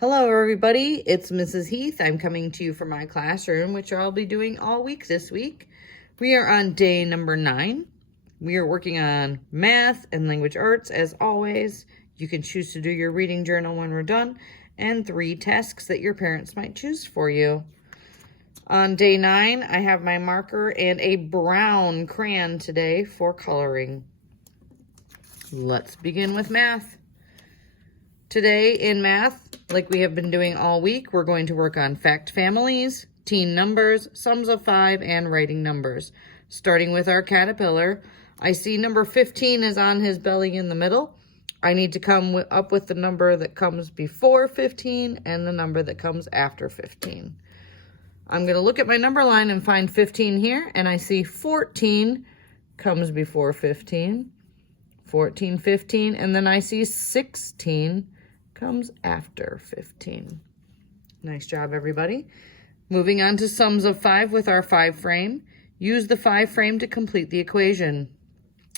Hello everybody, it's Mrs. Heath. I'm coming to you from my classroom, which I'll be doing all week this week. We are on day number 9. We are working on math and language arts as always. You can choose to do your reading journal when we're done, and 3 tasks that your parents might choose for you. On day 9, I have my marker and a brown crayon today for coloring. Let's begin with math. Today in math, like we have been doing all week, we're going to work on fact families, teen numbers, sums of 5, and writing numbers. Starting with our caterpillar, I see number 15 is on his belly in the middle. I need to come up with the number that comes before 15 and the number that comes after 15. I'm going to look at my number line and find 15 here, and I see 14 comes before 15, 14, 15, and then I see 16 comes after 15. Nice job, everybody. Moving on to sums of 5 with our 5 frame. Use the 5 frame to complete the equation.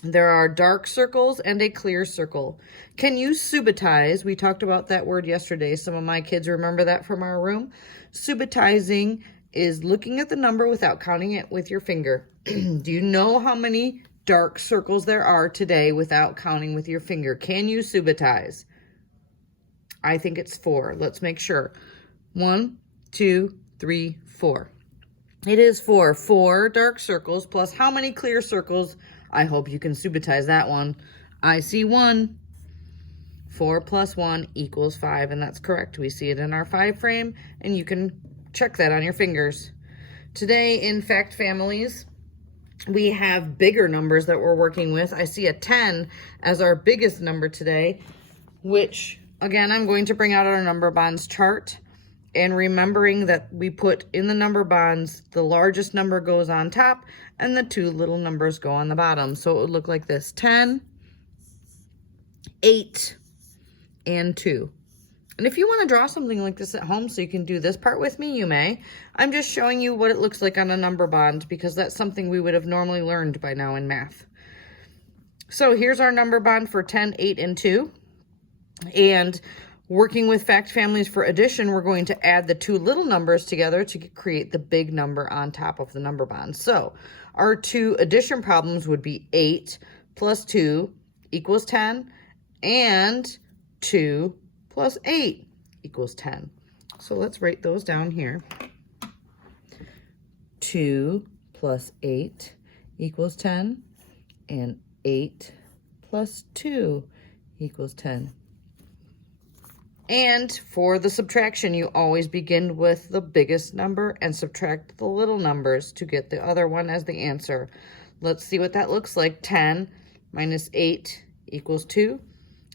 There are dark circles and a clear circle. Can you subitize? We talked about that word yesterday. Some of my kids remember that from our room. Subitizing is looking at the number without counting it with your finger. Do you know how many dark circles there are today without counting with your finger? Can you subitize? I think it's 4. Let's make sure. 1, 2, 3, 4. It is 4. 4 dark circles plus how many clear circles? I hope you can subitize that one. I see 1. 4 plus 1 equals 5, and that's correct. We see it in our 5 frame, and you can check that on your fingers. Today in fact families, we have bigger numbers that we're working with. I see a 10 as our biggest number today, which again, I'm going to bring out our number bonds chart, and remembering that we put in the number bonds, the largest number goes on top and the 2 little numbers go on the bottom. So it would look like this: 10, 8, and 2. And if you want to draw something like this at home so you can do this part with me, you may. I'm just showing you what it looks like on a number bond because that's something we would have normally learned by now in math. So here's our number bond for 10, 8, and 2. And working with fact families for addition, we're going to add the 2 little numbers together to create the big number on top of the number bond. So our 2 addition problems would be 8 plus 2 equals 10, and 2 plus 8 equals 10. So let's write those down here. 2 plus 8 equals 10, and 8 plus 2 equals 10. And for the subtraction, you always begin with the biggest number and subtract the little numbers to get the other one as the answer. Let's see what that looks like. 10 minus 8 equals 2.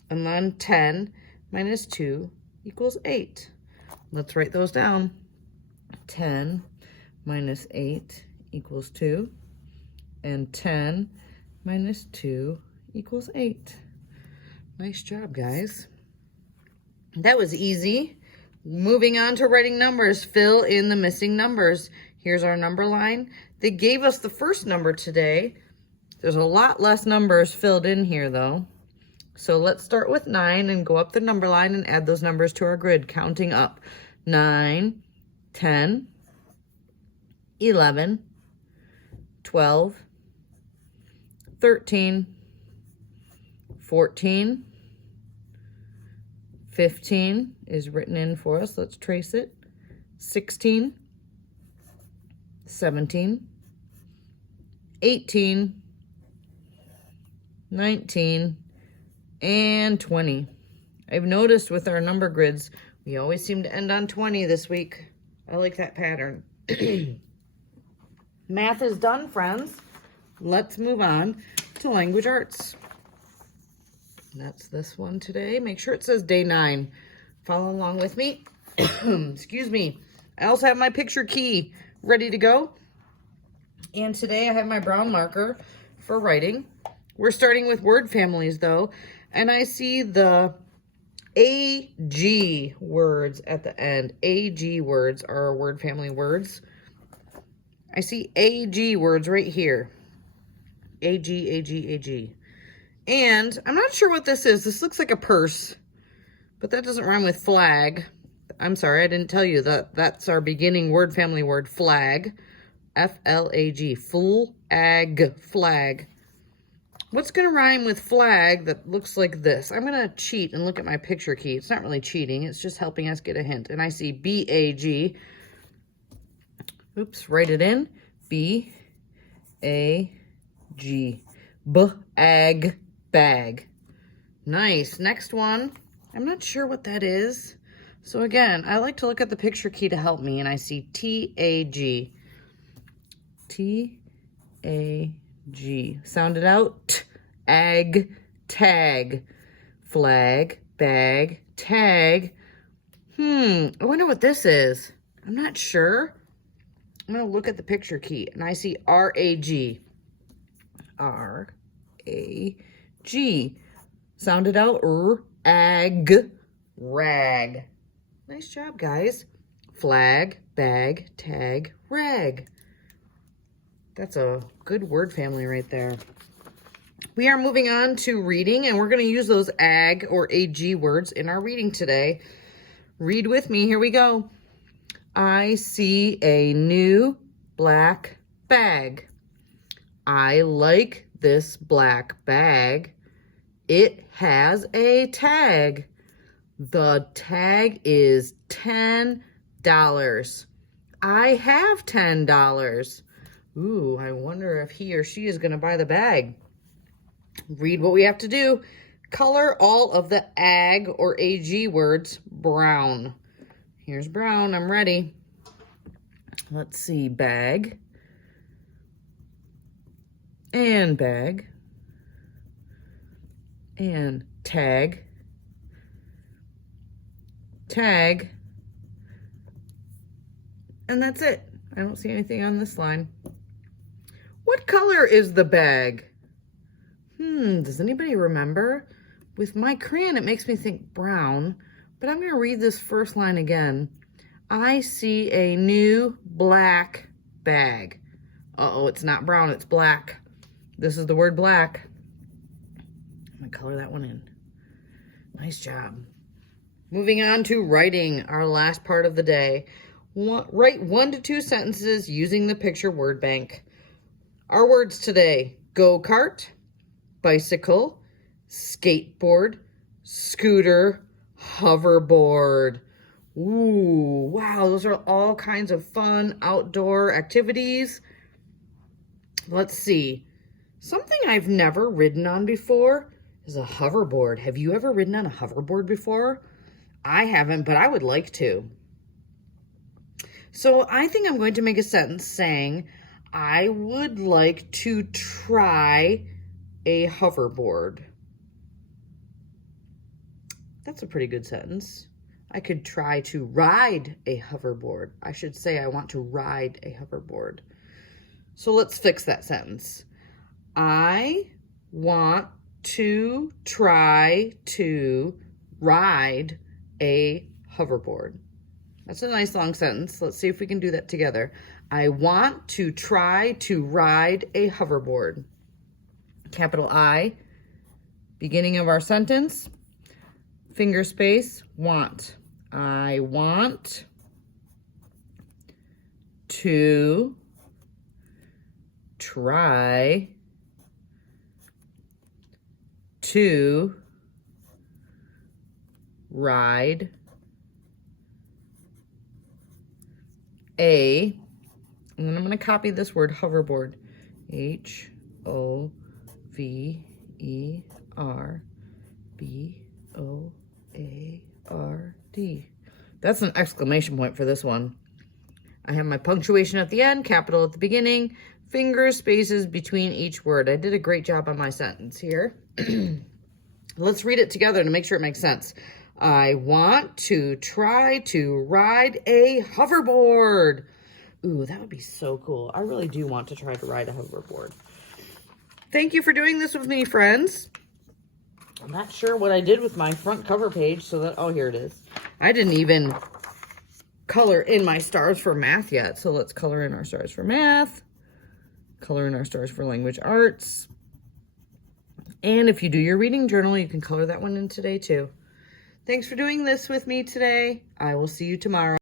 And then 10 minus 2 equals 8. Let's write those down. 10 minus 8 equals 2. And 10 minus 2 equals 8. Nice job, guys. That was easy. Moving on to writing numbers, fill in the missing numbers. Here's our number line. They gave us the first number today. There's a lot less numbers filled in here though. So let's start with 9 and go up the number line and add those numbers to our grid, counting up. 9, 10, 11, 12, 13, 14, 15 is written in for us. Let's trace it. 16, 17, 18, 19, and 20. I've noticed with our number grids, we always seem to end on 20 this week. I like that pattern. Math is done, friends. Let's move on to language arts. That's this one today. Make sure it says day 9. Follow along with me. Excuse me. I also have my picture key ready to go. And today I have my brown marker for writing. We're starting with word families though. And I see the AG words at the end. AG words are our word family words. I see AG words right here. AG, AG, AG. And I'm not sure what this is. This looks like a purse, but that doesn't rhyme with flag. I'm sorry, I didn't tell you that that's our beginning word family word, flag. F-L-A-G, flag, flag. What's going to rhyme with flag that looks like this? I'm going to cheat and look at my picture key. It's not really cheating. It's just helping us get a hint. And I see B-A-G. Oops, write it in. B-A-G. B-ag, bag. Nice. Next one. I'm not sure what that is. So again, I like to look at the picture key to help me. And I see T-A-G. T-A-G. Sound it out. Ag, tag. Flag, bag, tag. I wonder what this is. I'm not sure. I'm going to look at the picture key, and I see R-A-G. R-A-G. Sound it out. Ag, rag. Nice job, guys. Flag, bag, tag, rag. That's a good word family right there. We are moving on to reading, and we're going to use those ag or AG words in our reading today. Read with me. Here we go. I see a new black bag. I like this black bag. It has a tag. The tag is $10. I have $10. Ooh, I wonder if he or she is going to buy the bag. Read what we have to do. Color all of the ag or AG words brown. Here's brown. I'm ready. Let's see. Bag. And bag. And tag. Tag. And that's it. I don't see anything on this line. What color is the bag? Does anybody remember? With my crayon, it makes me think brown, but I'm going to read this first line again. I see a new black bag. Uh-oh, it's not brown, it's black. This is the word black. I'm going to color that one in. Nice job. Moving on to writing, our last part of the day. Write 1 to 2 sentences using the picture word bank. Our words today: go-kart, bicycle, skateboard, scooter, hoverboard. Ooh, wow, those are all kinds of fun outdoor activities. Let's see. Something I've never ridden on before is a hoverboard. Have you ever ridden on a hoverboard before? I haven't, but I would like to. So I think I'm going to make a sentence saying, I would like to try a hoverboard. That's a pretty good sentence. I could try to ride a hoverboard. I should say I want to ride a hoverboard. So let's fix that sentence. I want to try to ride a hoverboard. That's a nice long sentence. Let's see if we can do that together. I want to try to ride a hoverboard. Capital I, beginning of our sentence, finger space, want. I want to try to ride a, and then I'm going to copy this word hoverboard, H-O-V-E-R-B-O-A-R-D. That's an exclamation point for this one. I have my punctuation at the end, capital at the beginning, finger spaces between each word. I did a great job on my sentence here. Let's read it together to make sure it makes sense. I want to try to ride a hoverboard. Ooh, that would be so cool. I really do want to try to ride a hoverboard. Thank you for doing this with me, friends. I'm not sure what I did with my front cover page so that, oh, here it is. I didn't even color in my stars for math yet. So let's color in our stars for math, color in our stars for language arts. And if you do your reading journal, you can color that one in today too. Thanks for doing this with me today. I will see you tomorrow.